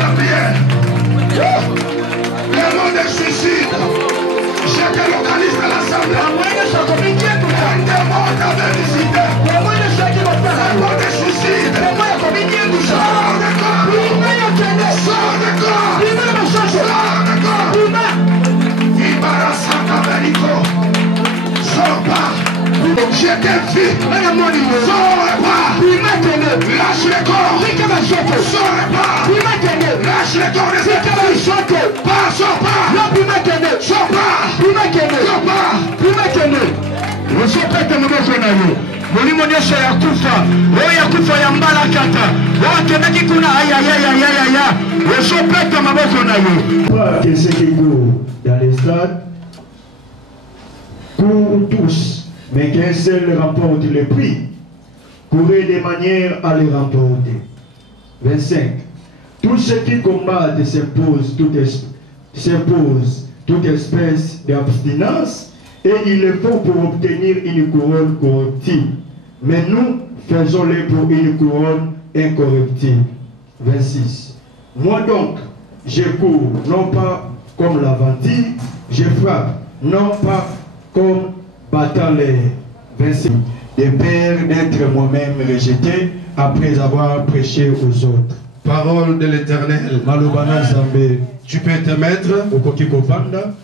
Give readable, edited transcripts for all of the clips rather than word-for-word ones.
la prière. Le mot de suicide. Je te localise à l'assemblée. Un démon t'avait visité. Le mot de suicide. Sors de corps. Sors de corps. Sors de corps. Ibarasaka Beliko. Sors pas. Je t'invite. Sors pas. Lâche le corps. Sors pas. Lâche le corps des esprits. Pas, sors pas. Sors pas. Molimo nyesha ya kufa, ya kufa ya mbala kata, kendaki kuna aya, osopeta maboko na yo. Que ceux qui courent dans les stades courent tous, mais qu'un seul remporte le prix. Courez de manière à le remporter. 25. Tous ceux qui combattent s'imposent toute espèce d'abstinence. Et il le faut pour obtenir une couronne corruptible. Mais nous faisons-le pour une couronne incorruptible. 26. Moi donc, je cours, non pas comme la ventille, je frappe, non pas comme battant l'air. 26. De peur d'être moi-même rejeté après avoir prêché aux autres. Parole de l'Éternel. Malobana Zambé. Tu peux te mettre. Okokiko Panda.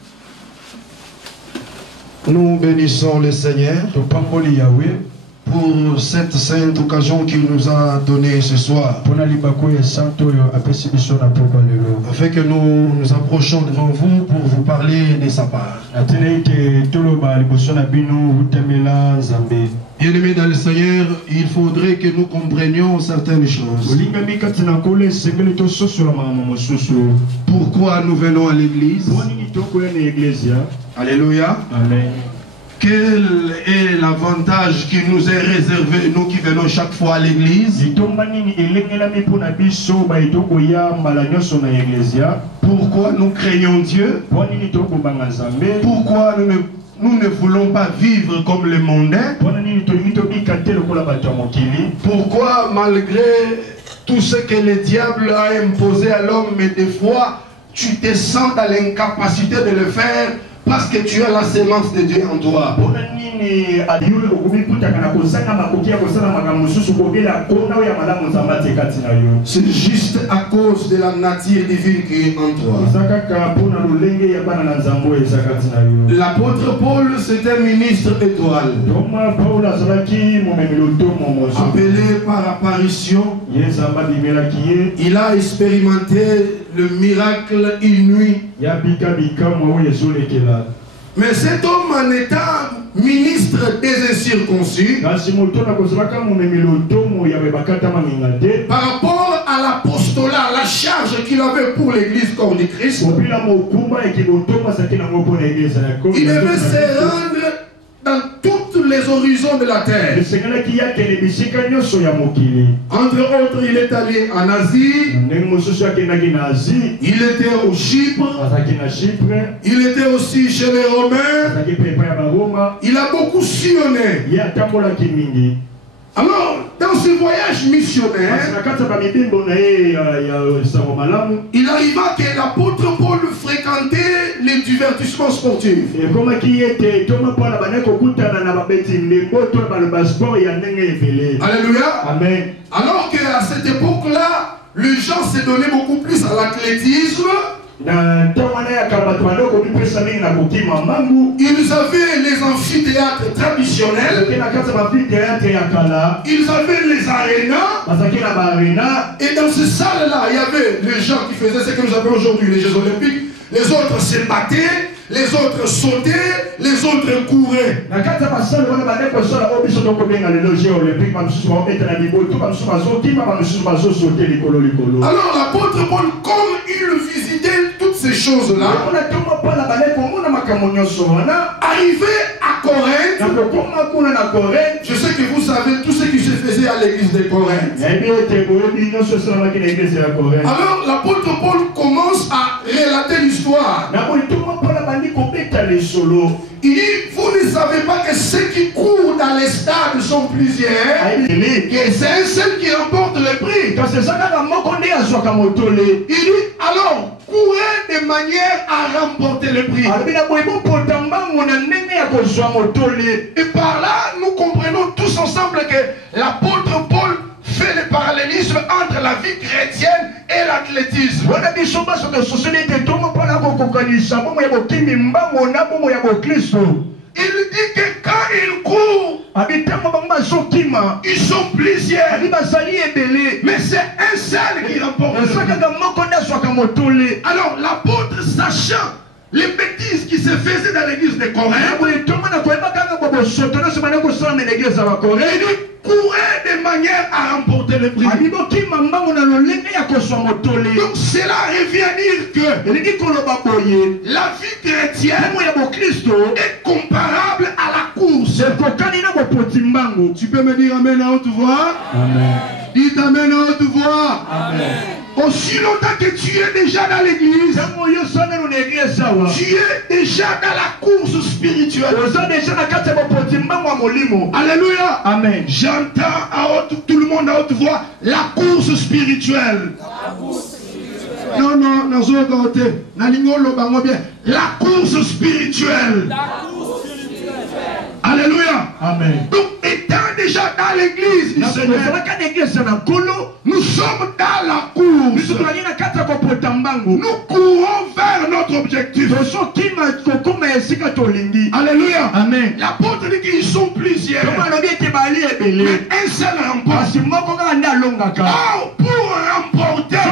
Nous bénissons le Seigneur pour cette sainte occasion qu'il nous a donnée ce soir. Afin que nous nous approchons devant vous pour vous parler de sa part. Bien-aimés dans le Seigneur, il faudrait que nous comprenions certaines choses. Pourquoi nous venons à l'église? Alléluia. Amen. Quel est l'avantage qui nous est réservé, nous qui venons chaque fois à l'église? Pourquoi nous craignons Dieu? Pourquoi nous ne voulons pas vivre comme les mondains? Pourquoi malgré tout ce que le diable a imposé à l'homme, mais des fois tu te sens dans l'incapacité de le faire parce que tu as la sémence de Dieu en toi? C'est juste à cause de la nature divine qui est en toi. L'apôtre Paul, c'est un ministre étoile, appelé par apparition. Il a expérimenté le miracle inouï. Mais cet homme, en étant ministre des incirconcis, par rapport à l'apostolat, la charge qu'il avait pour l'église corps du Christ, il devait se rendre dans tous les horizons de la terre. Entre autres, il est allé en Asie, il était au Chypre, il était aussi chez les Romains, il a beaucoup sillonné. Alors, dans ce voyage missionnaire, il arriva que l'apôtre Paul fréquentait les divertissements sportifs. Alléluia. Amen. Alors qu'à cette époque-là, les gens se donnaient beaucoup plus à l'athlétisme. Ils avaient les amphithéâtres traditionnels. Ils avaient les arénas. Et dans ces salles-là, il y avait les gens qui faisaient ce que nous appelons aujourd'hui les Jeux Olympiques. Les autres se battaient, les autres sautaient, les autres couraient. Alors l'apôtre Paul, comme il visitait toutes ces choses-là, arrivé à Corinthe, je sais que vous savez tout ce qui se faisait à l'église de Corinthe. Alors l'apôtre Paul commence à relater l'histoire. Il dit, vous ne savez pas que ceux qui courent dans les stades sont plusieurs, que c'est un seul qui remporte le prix. Il dit alors, courez de manière à remporter le prix. Et par là, nous comprenons tous ensemble que l'apôtre Paul fait le parallélisme entre la vie chrétienne et l'athlétisme. Il dit que quand ils courent, ils sont plusieurs, mais c'est un seul qui remporte. Alors l'apôtre, sachant les bêtises qui se faisaient dans l'église de Corinthe, il dit courez de manière à remporter le prix. Donc cela revient à dire que la vie chrétienne est comparable à la course. Tu peux me dire amen à haute voix? Amen. Dites amen à haute voix. Amen. Aussi longtemps que tu es déjà dans l'église, tu es déjà dans la course spirituelle. Alléluia. Amen. J'entends à tout le monde à haute voix la course spirituelle. Non, non, la course spirituelle. Alléluia. Amen. Donc, étant déjà dans l'église du Seigneur, nous sommes dans la course. Nous courons vers notre objectif. Alléluia. Amen. L'apôtre dit qu'ils sont plusieurs, mais un seul remporte. Oh, pour remporter,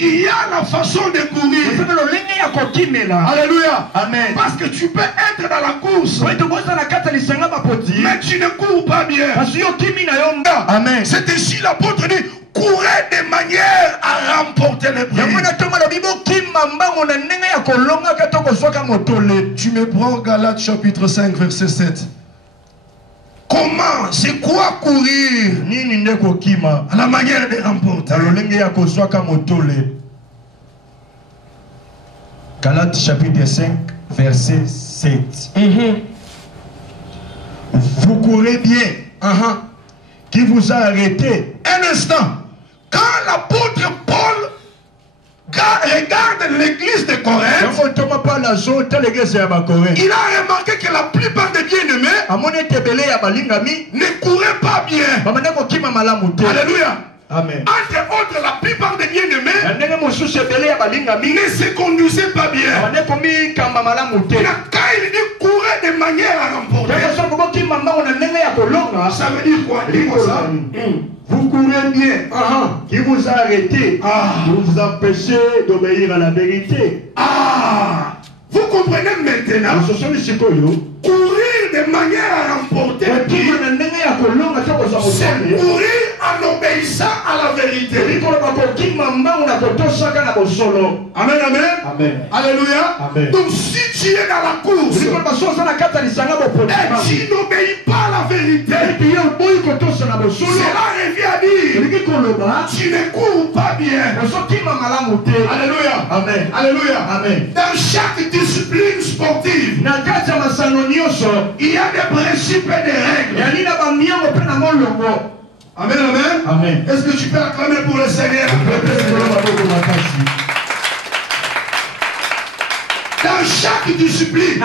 il y a la façon de courir. Alléluia. Amen. Parce que tu peux être dans la course, mais tu ne cours pas bien. Amen. C'est ainsi l'apôtre dit, courez de manière à remporter le prix. Tu me prends Galates chapitre 5 verset 7. Comment? C'est quoi courir? À la manière de remporter. Galates chapitre 5 verset 7. Vous courez bien. Qui vous a arrêté? Un instant. Quand l'apôtre Paul regarde l'église de Corinthe, il a remarqué que la plupart des bien-aimés ne couraient pas bien. Alléluia. Amen. Entre autres, la plupart des bien-aimés ne se conduisaient pas bien. Quand il dit courir de manière à remporter, ça veut dire quoi? Dis-moi ça. Vous courez bien. Qui vous a arrêté pour vous empêcher d'obéir à la vérité. Vous comprenez maintenant? Courir de manière à remporter, c'est courir en obéissant à la vérité. Amen, amen. Amen. Alléluia. Amen. Donc si tu es dans la course et tu n'obéis pas à la vérité, cela revient à dire tu ne cours pas bien. Alléluia. Amen. Alléluia. Amen. Dans chaque discipline sportive, il y a des principes et des règles. Amen, amen. Amen. Est-ce que tu peux acclamer pour le Seigneur? Dans chaque discipline,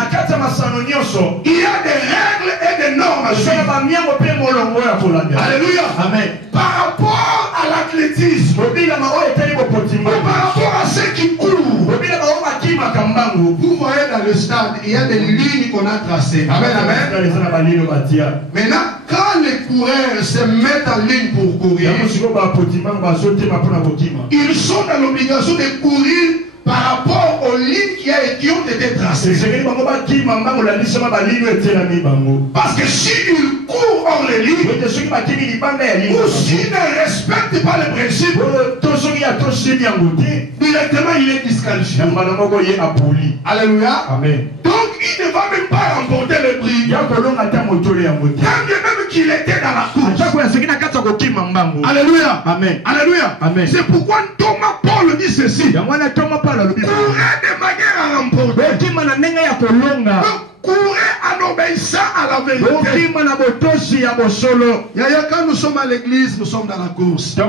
il y a des règles et des normes à suivre. Alléluia. Amen. Par rapport à l'athlétisme, ou par rapport à ceux qui courent, vous voyez dans le stade, il y a des lignes qu'on a tracées. Amen, amen. Maintenant, quand les coureurs se mettent en ligne pour courir, ils sont dans l'obligation de courir par rapport aux lignes qui ont été tracées. Parce que s'ils courent hors les lignes, ou s'ils ne respectent pas les principes, directement il est disqualifié. Alléluia. Amen. Donc il ne va même pas remporter le prix. Quand bien même qu'il était dans la course. Alléluia. Amen. Alléluia. Amen. C'est pourquoi Thomas Paul dit ceci. Courez de manière à remporter. Courez en obéissant à la vérité. Yaya, quand nous sommes à l'église, nous sommes dans la course. Mais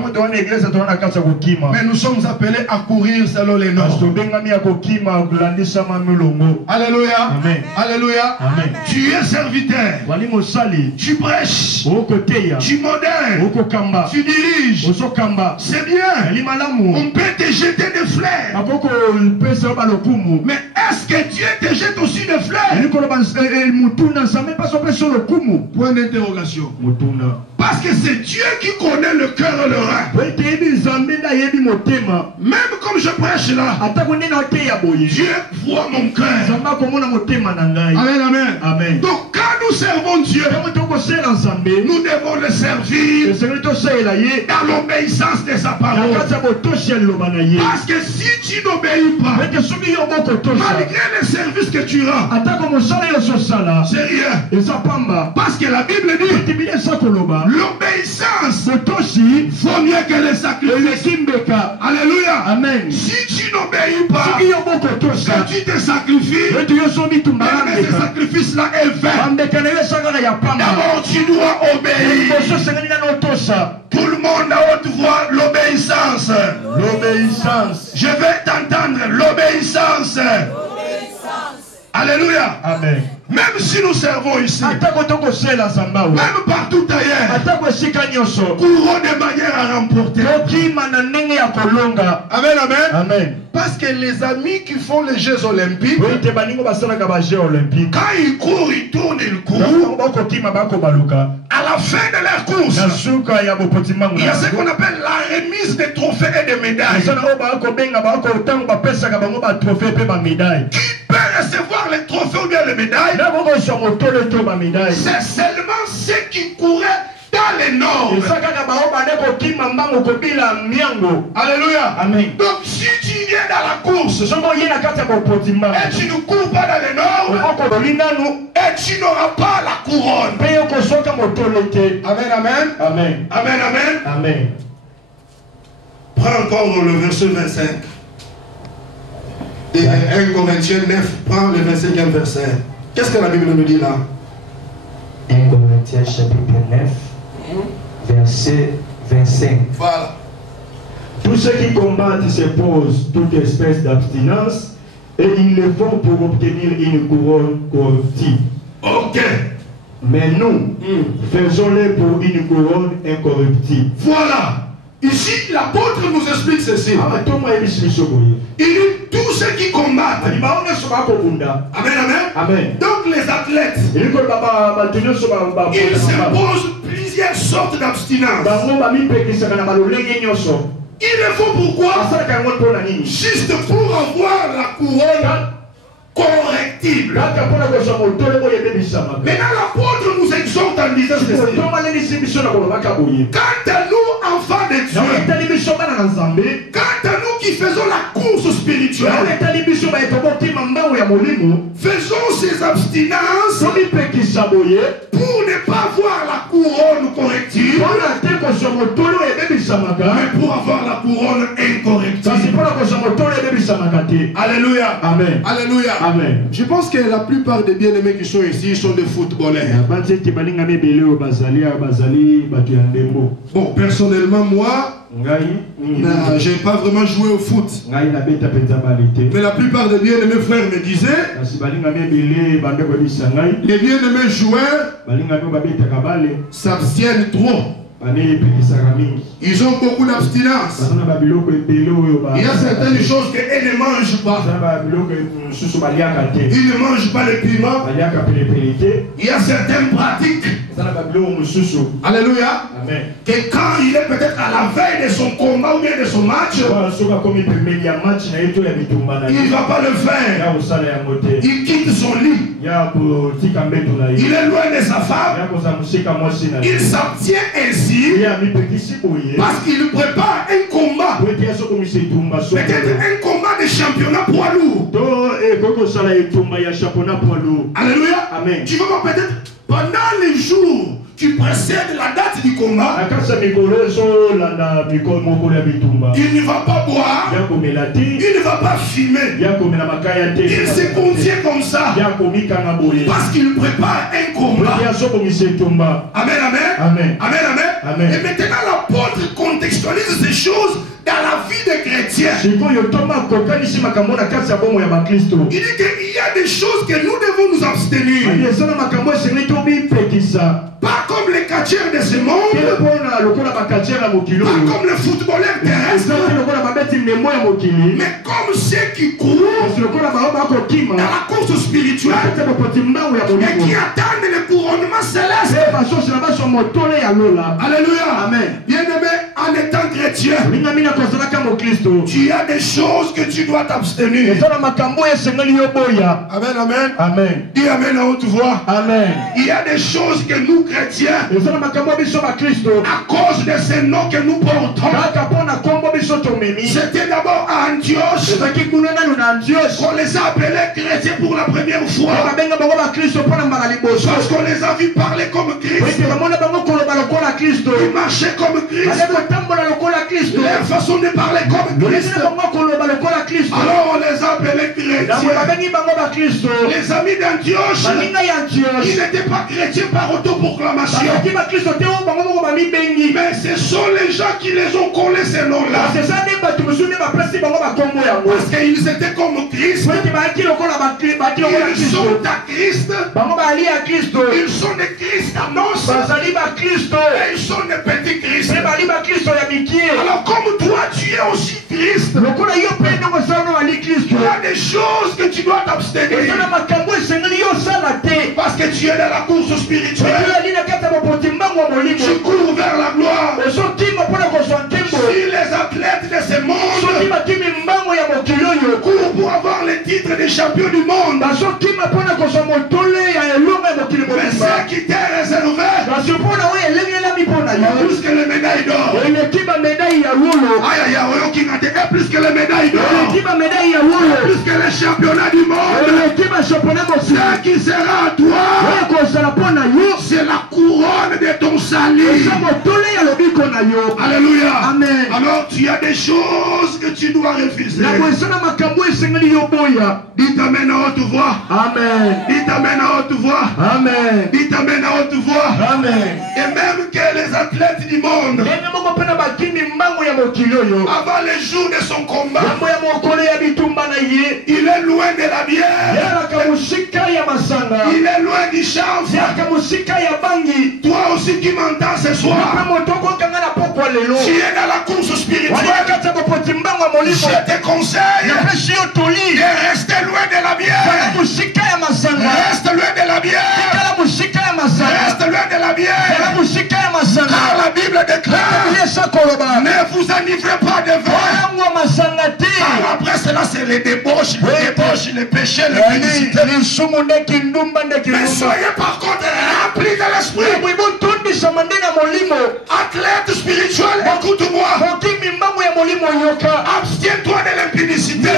nous sommes appelés à courir selon les normes. Alléluia. Amen. Alléluia. Amen. Tu es serviteur. Tu prêches. Tu modères. Tu diriges. C'est bien. On peut te jeter des fleurs. Mais est-ce que Dieu te jette aussi des fleurs? Point d'interrogation. Parce que c'est Dieu qui connaît le cœur et le rein. Même comme je prêche là, Dieu voit mon cœur. Amen, amen. Amen. Donc quand nous servons Dieu, nous devons le servir dans l'obéissance de sa parole. Parce que si tu n'obéis pas, malgré les services que tu rends, c'est rien. Parce que la Bible dit l'obéissance vaut mieux que les sacrifices. Alléluia. Amen. Si tu n'obéis pas, quand tu te sacrifies, mais ce sacrifice-là est vain. D'abord, tu dois obéir. Tout le monde à haute voix, l'obéissance. L'obéissance. Je vais t'entendre, l'obéissance. Alléluia. Amen. Même si nous servons ici, même partout ailleurs, courons de manière à remporter. Amen, amen. Amen. Parce que les amis qui font les Jeux Olympiques, quand ils courent, ils tournent, ils courent. À la fin de leur course, il y a ce qu'on appelle la remise des trophées et des médailles. Qui peut recevoir les trophées ou bien les médailles? C'est seulement ceux qui couraient dans les normes. Alléluia. Amen. Donc si tu viens dans la course et tu ne cours pas dans les normes, et tu n'auras pas la couronne. Amen, amen. Amen. Amen, amen. Amen. Prends encore le verset 25. Et 1 Corinthiens 9, prends le 25e verset. Qu'est-ce que la Bible nous dit là? 1 Corinthiens chapitre 9, verset 25. Voilà. Tous ceux qui combattent se posent toute espèce d'abstinence et ils le font pour obtenir une couronne corruptible. Ok. Mais nous, faisons-le pour une couronne incorruptible. Voilà. Ici, l'apôtre nous explique ceci. Il dit tous ceux qui combattent. Amen, amen. Amen. Donc les athlètes, ils s'imposent plusieurs sortes d'abstinence. Ils le font pourquoi? Juste pour avoir la couronne correctible. Maintenant l'apôtre nous exhorte en disant ceci. Quant à nous, enfants de Dieu, quant à nous qui faisons la course spirituelle, faisons ces abstinences pour ne pas avoir la couronne corrective, mais pour avoir la couronne incorrectible. Alléluia. Amen. Alléluia. Amen. Je pense que la plupart des bien-aimés qui sont ici sont des footballeurs. Bon, personnellement, moi, je n'ai pas vraiment joué au foot. Mais la plupart des bien-aimés frères me disaient, les bien-aimés joueurs s'abstiennent trop. Ils ont beaucoup d'abstinence. Il y a certaines choses qu'ils ne mangent pas. Ils ne mangent pas le piment. Il y a certaines pratiques. Alléluia. Amen. Que quand il est peut-être à la veille de son combat ou bien de son match, il ne va pas le faire. Il quitte son lit. Il est loin de sa femme. Il s'abstient ainsi parce qu'il prépare un combat. Peut-être un combat de championnat poids lourd. Alléluia. Amen. Tu vas voir peut-être pendant les jours, tu qui précède la date du combat, il ne va pas boire, il ne va pas fumer, il se contient comme ça parce qu'il prépare un combat. Amen, amen, amen, amen. Et maintenant l'apôtre contextualise ces choses dans la vie des chrétiens. Il dit qu'il y a des choses que nous devons nous abstenir. Pas comme les catcheurs de ce monde, pas comme les footballeurs terrestres, mais comme ceux qui courent dans la course spirituelle et qui attendent le couronnement céleste. Alléluia. Amen. Bien-aimé, en étant chrétien, tu as des choses que tu dois t'abstenir. Amen, amen. Amen. Dis amen à haute voix. Amen. Il y a des choses que nous chrétiens, à cause de ces noms que nous portons, c'était d'abord à Antioche qu'on les a appelés chrétiens pour la première fois, parce qu'on les a vus parler comme Christ, ils marchaient comme Christ, leur façon de parler comme Christ. Alors on les a appelés chrétiens. Les amis d'Antioche, ils n'étaient pas chrétiens par autoproclamation, mais ce sont les gens qui les ont collés ces noms-là, parce qu'ils étaient comme Christ, ils sont à Christ, ils sont des Christ annonce, et ils sont des petits Christ. Alors comme toi tu es aussi Christ, il y a des choses que tu dois t'abstenir, parce que tu es dans la course spirituelle, tu cours vers la gloire. Si les athlètes de ce monde courent pour avoir les titres de champion du monde, mais ce qui t'est réservé, plus que les médailles d'or, plus que les médailles d'or, plus que les championnats du monde, ce qui sera à toi, c'est la couronne de ton salut. Alléluia. Amen. Alors tu as des choses que tu dois refuser. Dites amen à haute voix. Amen. Dites amen à haute voix. Amen. Dites amen à haute voix. Amen. Et même que les athlètes du monde, avant les jours de son combat, il est loin de la bière, il est loin du chanvre. Toi aussi qui m'entends ce soir, tu es dans la course spirituelle, je te conseille de rester loin de la bière. Reste loin de la bière. Reste loin de la bière. Car la Bible déclare: ne vous enivrez pas de vin. Alors après cela, c'est les débauches, les péchés, les félicités. Mais soyez par contre remplis de l'esprit. Athlète spirituel, écoute-moi. Abstiens-toi de l'impudicité.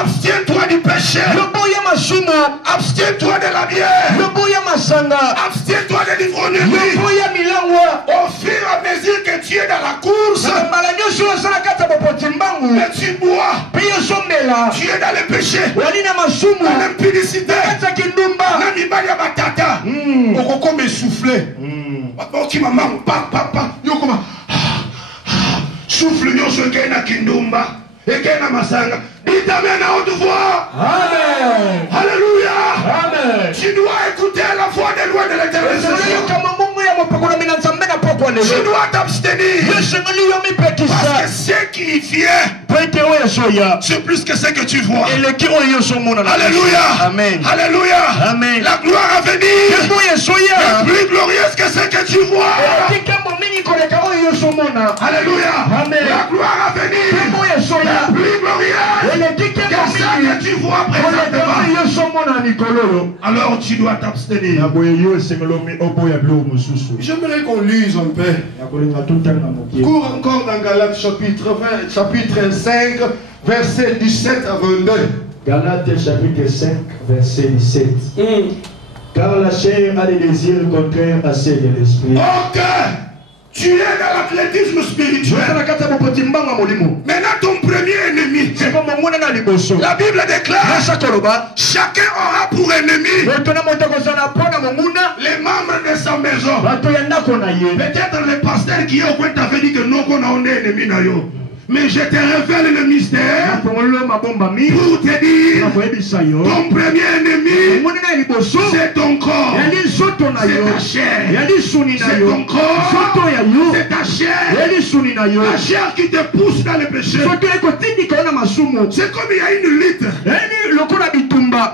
Abstiens-toi du péché. Abstiens-toi de la bière. Abstiens-toi de l'ivrognerie. Au fur et à mesure que tu es dans la course, et tu bois, tu es dans le péché, dans l'impudicité, on me souffler. Souffle nyonso ekena kindumba, ekena masanga. Dites amen à haute voix. Amen. Alléluia. Amen. Tu dois écouter la voix de loin de l'Éternel. Tu dois t'abstenir, parce que ce qui vient, c'est plus que ce que tu vois. Alléluia. Amen. Alléluia. Amen. La gloire à venir est plus glorieuse que ce que tu vois. Alléluia. Amen. La gloire à venir est plus glorieuse que ce que tu vois présentement. Alors tu dois t'abstenir. J'aimerais qu'on lise un peu. Cours encore dans Galates chapitre 5, verset 17 à 22. Galates chapitre 5, verset 17. Car la chair a des désirs contraires à ceux de l'esprit. Ok. Tu es dans l'athlétisme spirituel. Maintenant ton premier ennemi. La Bible déclare. Chacun aura pour ennemi les membres de sa maison. Peut-être le pasteur qui est au coin t'avait dit que non, qu'on a un ennemi. Mais je te révèle le mystère pour te dire ton premier ennemi c'est ton corps, c'est ta chair, c'est ton corps, c'est ta chair, la chair qui te pousse dans le péché. C'est comme il y a une lutte.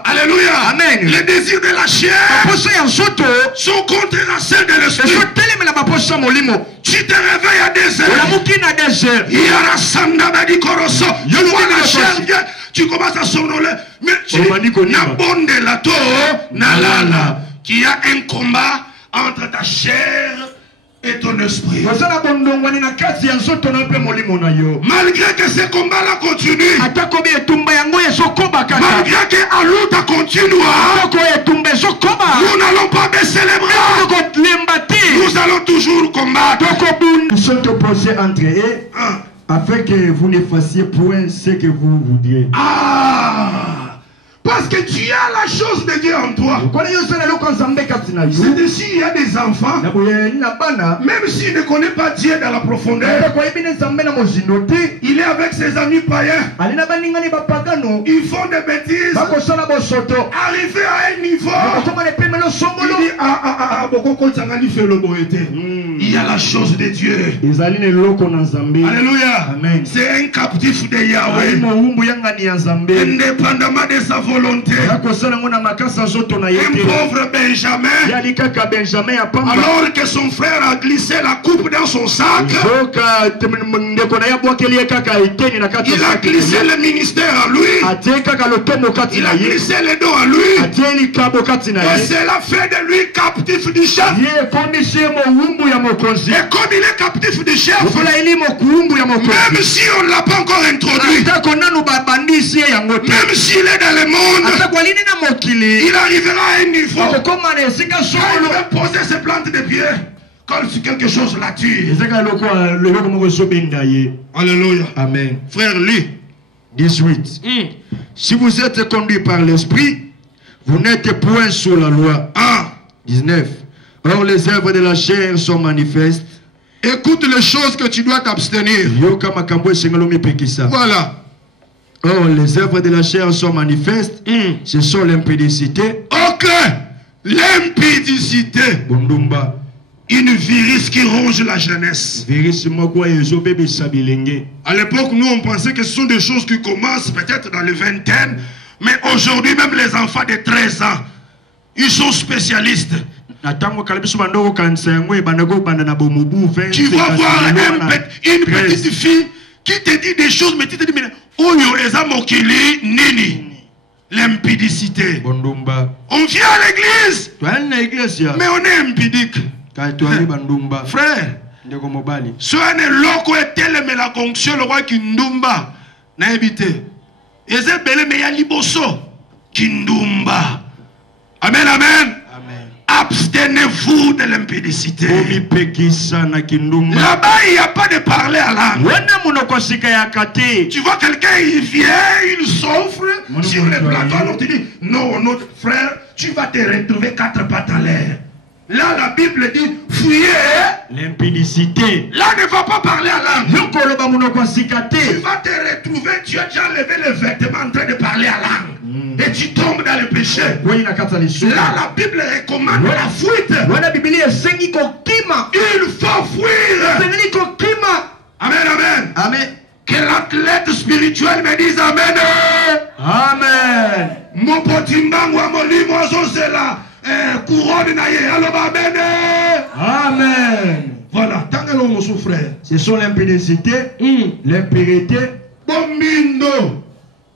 Alléluia. Amen. Les désirs de la chair sont contraires à ceux de l'esprit. Tu te réveilles à des heures. Il y a la sanda badi koroso. Tu vois la chair vient. Tu commences à somnoler. Mais tu n'as bonde la to nalala. Qu'il y a un combat entre ta chair et ton esprit. Malgré que ce combat-là continue, malgré que Alouta continue, nous n'allons pas baisser les bras. Nous allons toujours combattre. Ils sont opposés entre eux afin que vous ne fassiez point ce que vous voudriez. Parce que tu as la chose de Dieu en toi. C'est ici il y a des enfants. Même s'il ne connaît pas Dieu dans la profondeur, il est avec ses amis païens. Ils font des bêtises. Arrivé à un niveau, il dit il y a la chose de Dieu. Alléluia. C'est un captif de Yahweh. Indépendamment de sa volonté. Un pauvre Benjamin, alors que son frère a glissé la coupe dans son sac, il a glissé le ministère à lui, il a glissé les dos à lui, et cela fait de lui captif du chef. Et comme il est captif du chef, même si on ne l'a pas encore introduit, même s'il est dans le monde, il arrivera à un niveau quand il va poser ses plantes de pied, comme si quelque chose la tue. Alléluia. Amen. Frère, lis 18. Si vous êtes conduit par l'esprit, vous n'êtes point sous la loi. 19. Or les œuvres de la chair sont manifestes. Écoute les choses que tu dois t'abstenir. Voilà. Or les œuvres de la chair sont manifestes. Ce sont l'impudicité. Ok. L'impudicité. Une virus qui ronge la jeunesse. À l'époque, nous on pensait que ce sont des choses qui commencent peut-être dans les vingtaines. Mais aujourd'hui, même les enfants de 13 ans, ils sont spécialistes. Tu vas voir une petite fille qui te dit des choses, mais tu te dis, mais l'impudicité. On vient à l'église, mais on est impudique. Frère, soit un loco et tel, mais la conction, le roi Kindumba, n'a évité. Et c'est belé, mais il y a liboso. Kindumba. Amen, amen. Abstenez-vous de l'impudicité. Là-bas, il n'y a pas de parler à langue. Tu vois quelqu'un, il vient, il souffre sur le plateau. On te dit, non, notre frère, tu vas te retrouver 4 pattes en l'air. Là, la Bible dit, fuyez l'impudicité. Là, ne va pas parler à langue. Tu vas te retrouver, tu as déjà levé les vêtements en train de parler à langue. Et tu tombes dans le péché. Là, la Bible recommande la fuite. Il faut fuir. Amen, amen. Amen. Que l'athlète spirituel me dise amen. Amen. Mon petit mangwa molimo c'est la couronne naïe. Alors amen. Amen. Voilà. Tant que l'on souffre. Ce sont l'impudicité, l'impurité. Bombindo.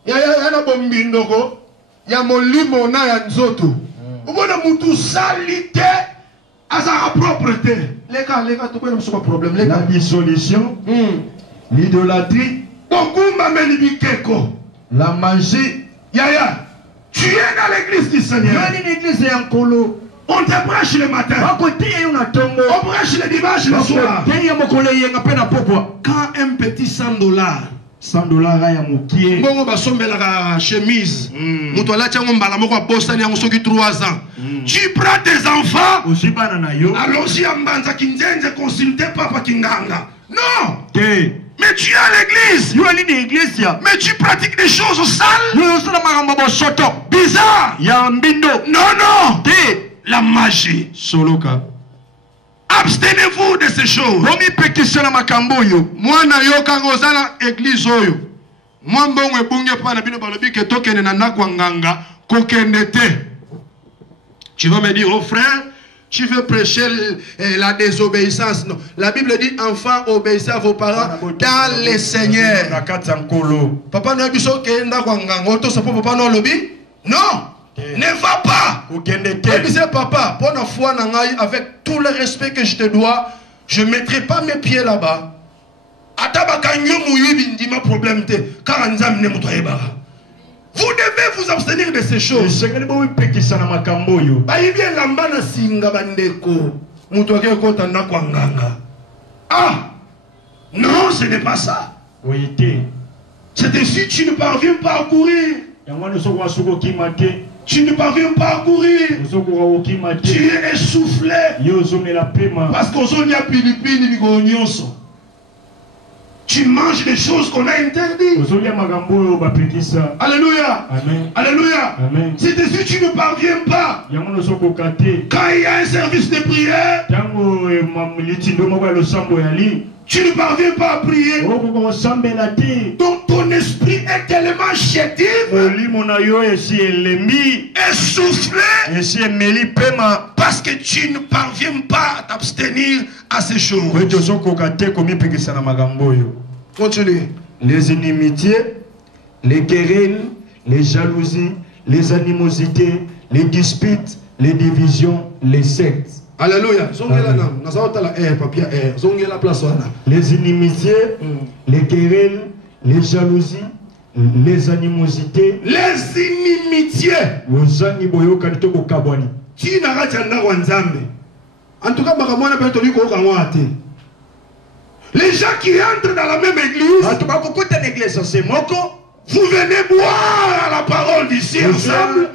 Yana bombindo ko. Ya molimo na ya nzoto. Ubona mutu salité à sa propreté. Les gars, tu peux nous problème. La dissolution, l'idolâtrie, Bokuma menibikeko. la magie, Yaya. Tu es dans l'église du Seigneur. On te prêche le matin. On prêche le dimanche le soir. Quand un petit $100. $100 ya mokie. Bongo basombela ka chemise. Mutu alacha ngombala moko bossa ni soki 3 ans. Tu prends tes enfants. Allons-y à Mbanza Kinzenze consulter papa Kinganga. Non. Mais tu es à l'église. Mais tu pratiques des choses sales. Bizarre. Non. La magie. Soloka. Abstenez-vous de ces choses. Moi, na yo kango zala église oyo. Moi mbongo ebunge pa na bino balobi ke tokene na ndako nganga kokende te. Tu vas me dire, oh frère, tu veux prêcher la désobéissance. Non. La Bible dit, enfants, obéissez à vos parents dans le Seigneur. Papa n'a pas que ndako nganga to sapo papa no lobi? Non. Ne va pas. Je disais, papa, pour la foi, avec tout le respect que je te dois, je ne mettrai pas mes pieds là-bas. Vous devez vous abstenir de ces choses. Ah, non, ce n'est pas ça. C'est ainsi, tu ne parviens pas à courir. Tu ne parviens pas à courir. Tu es essoufflé. Parce qu'on a tu manges des choses qu'on a interdites. Alléluia. Amen. Alléluia. Amen. C'est ainsi tu ne parviens pas. Quand il y a un service de prière, tu ne parviens pas à prier. Donc ton esprit est tellement chétif, essoufflé, parce que tu ne parviens pas à t'abstenir à ces choses. Continue. Les inimitiés, les querelles, les jalousies, les animosités, les disputes, les divisions, les sectes. Alléluia. Les inimitiés, les querelles, les jalousies, les animosités. Les inimitiés. En tout cas, les gens qui entrent dans la même église, vous venez boire à la parole d'ici ensemble,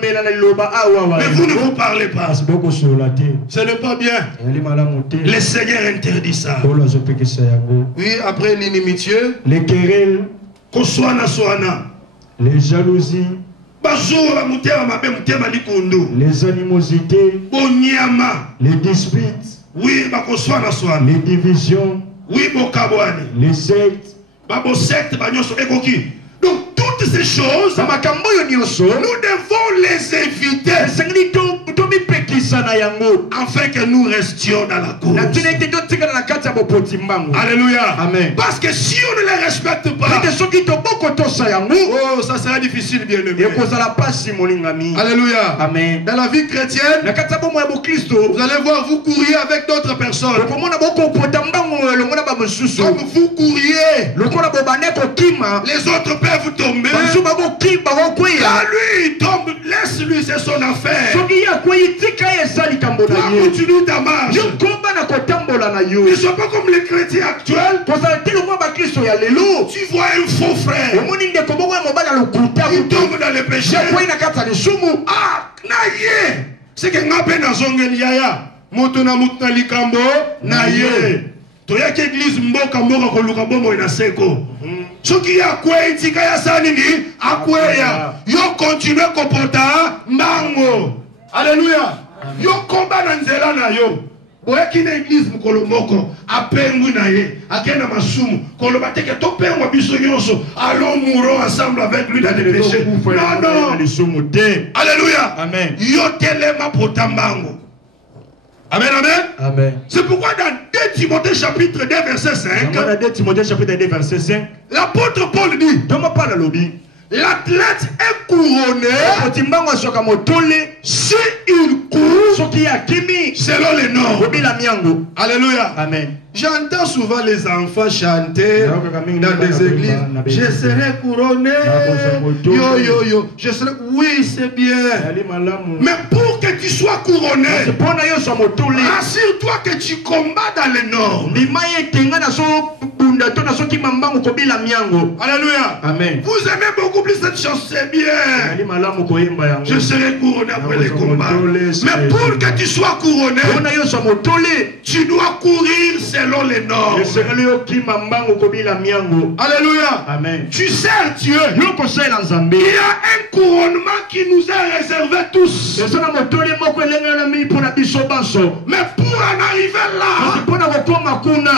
mais vous ne vous parlez pas. Ce n'est pas bien. Le Seigneur interdit ça. Oui, après l'inimitié, les querelles, les jalousies, les animosités, les disputes, les divisions, les sectes. Donc toutes ces choses, nous devons les éviter afin que nous restions dans la cause. Alléluia. Amen. Parce que si on ne les respecte pas, oh, ça sera difficile, bien aimé. Alléluia. Amen. Dans la vie chrétienne, vous allez voir, vous courriez avec d'autres personnes. Comme vous courriez, les autres peuvent tomber. Quand lui il tombe, laisse-lui, c'est son affaire. Toi, continue ta marche. Ne sois pas comme les chrétiens actuels. Tu vois un faux frère, il tombe dans le péché. Ah, naïe. C'est que ngape na zongeli yaya. Moto na mutna likambo naïe. Toyaki église mboka mboka koluka bombo ina seko. Soki ya kwe itika ya sanini akweya. Yo continue kopota mbango. Alléluia. Yo komba na nzela na yo. Boyaki na église mukolo moko apengu na ye akenda masumu koloba teke to pengwa biso nyonso allons mourons ensemble avec lui dans les péchés. Non. Alléluia. Amen. Yo telema potambango. Amen, amen. Amen. C'est pourquoi dans 2 Timothée chapitre 2 verset 5, Timothée chapitre 2 verset 5, l'apôtre Paul dit, l'athlète est couronné si il court selon les normes. Alléluia. Amen. J'entends souvent les enfants chanter dans des églises. Je serai couronné. Yo, yo, yo. Je serai... Oui, c'est bien. Mais pour que tu sois couronné, assure-toi que tu combats dans les normes. Alléluia. Amen. Vous aimez beaucoup plus cette chose, c'est bien. Je serai couronné après les combats. Mais pour que tu sois couronné, tu dois courir selon les normes. Alléluia. Amen. Tu sers Dieu. Il y a un couronnement qui nous est réservé tous. Mais pour en arriver là,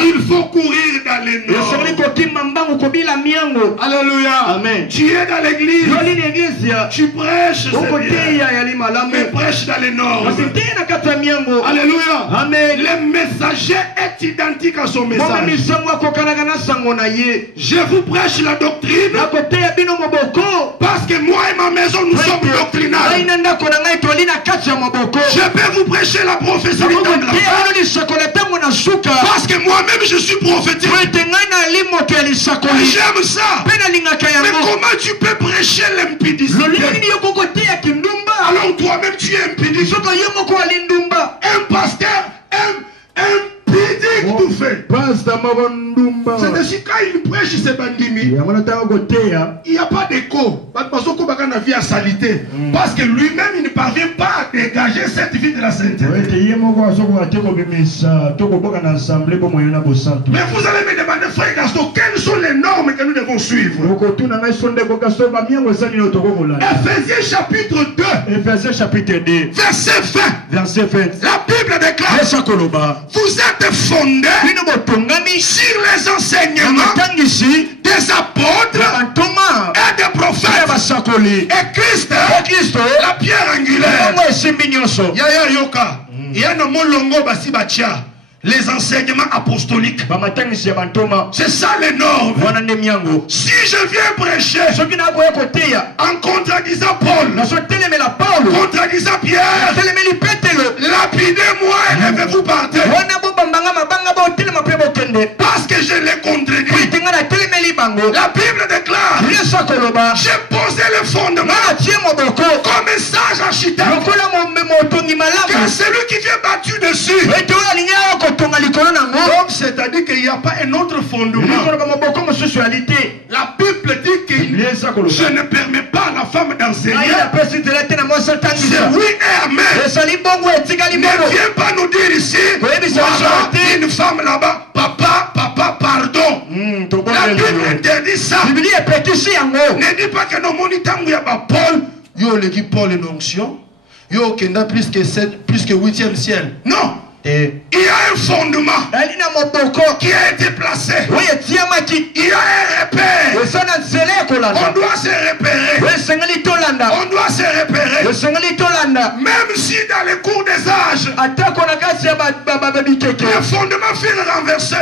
il faut courir dans les normes. Alléluia. Amen. Tu es dans l'église. Tu prêches, c'est bien. Mais prêche dans les normes. Alléluia. Amen. Le messager est identique à son message. Je vous prêche la doctrine parce que moi et ma maison nous sommes doctrinales. Je peux vous prêcher la prophétie parce que moi-même je suis prophétique. J'aime ça. Mais comment tu peux prêcher l'impudicité alors toi-même tu es impudique? Un pasteur impudique tout fait. C'est ainsi quand il prêche ses bandimi, il n'y a pas d'écho. Parce que lui-même il ne parvient pas à dégager cette vie de la sainteté. Mais vous allez me demander, frère Gaston, quelles sont les normes que nous devons suivre? Ephésiens chapitre 2, verset 20. La Bible déclare, vous êtes fondés sur les enseignements des apôtres et des prophètes. Et Christ, la pierre angulaire. Yaya Yoka. Yana Molongo Basi Bachia. Les enseignements apostoliques. C'est ça les normes. Si je viens prêcher en contradisant Paul, contradisant Pierre, lapidez-moi et levez-vous par terre. Parce que je l'ai contredit. La Bible déclare, j'ai posé le fondement comme un sage architecte. Car celui qui vient battu dessus, donc c'est-à-dire qu'il n'y a pas un autre fondement. La Bible dit que je ne permets pas à la femme d'enseigner. C'est oui et amen. Ne viens pas nous dire ici, voilà une femme là-bas, papa, pardon. La Bible interdit ça. Ne dis pas que nos monitants y a pas Paul. Yo le dit Paul une onction. Yo qui n'a plus que 8e ciel. Non. Il y a un fondement qui a été placé. Il y a un repère. On doit se repérer. On doit se repérer. Même si dans les cours des âges, le fondement fut renversé,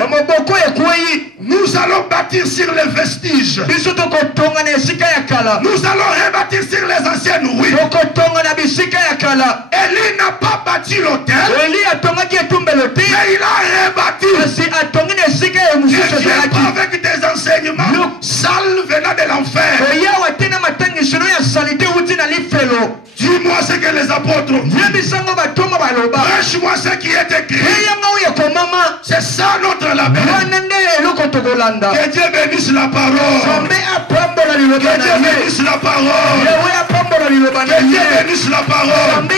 nous allons bâtir sur les vestiges. Nous allons rebâtir sur les anciennes ruines. Élie n'a pas bâti l'autel, mais il a rebâti. Ne viens pas avec des enseignements sales venant de l'enfer. Dis-moi ce que les apôtres ont dit. Prêche-moi ce qui est écrit. C'est ça notre label. Que Dieu bénisse la parole. Que Dieu bénisse la parole. Que Dieu bénisse la parole.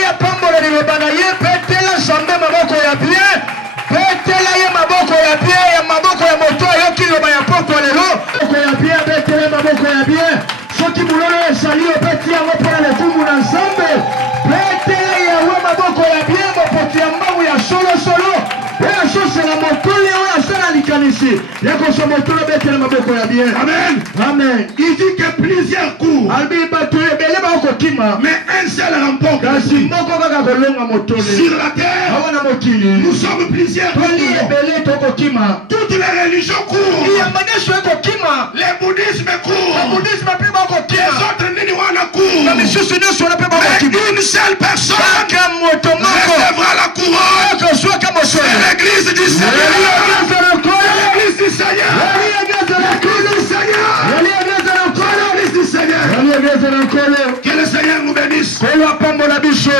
Soki mulolo esali opeti yango mpona lokumu na Nzambe betela yawe maboko ya bien bopoti ya mbangu ya solosolo oyo asosela mokoli oyo asala likanisi ya kosomotolo betela maboko ya bien. Amen. Amen. Il dit que plusieurs courent, albi bato ebele bakokima mais un seul remporte. kasi moko kaka kolonga motole Sur la terre, awa na mokili nous sommes plusieurs qui toli courons. ebele tokokima Toutes les religions courent. iyamba nyonso ekokima Les bouddhismes courent. babudisme mpe bakokima Les une seule personne recevra la couronne. C'est l'église du Seigneur. L'église du Seigneur. L'église du Seigneur. Que le Seigneur nous bénisse.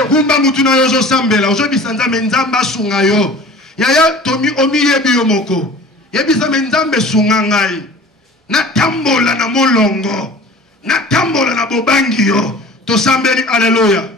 Kumba mutuna yozo sambela ozo bisanza menzamba sunga yo yaya tomi omi yebi yo moko yebisa menzambe sunga ngai na tambola na molongo na tambola na bobangi yo to sambeli. Alléluia.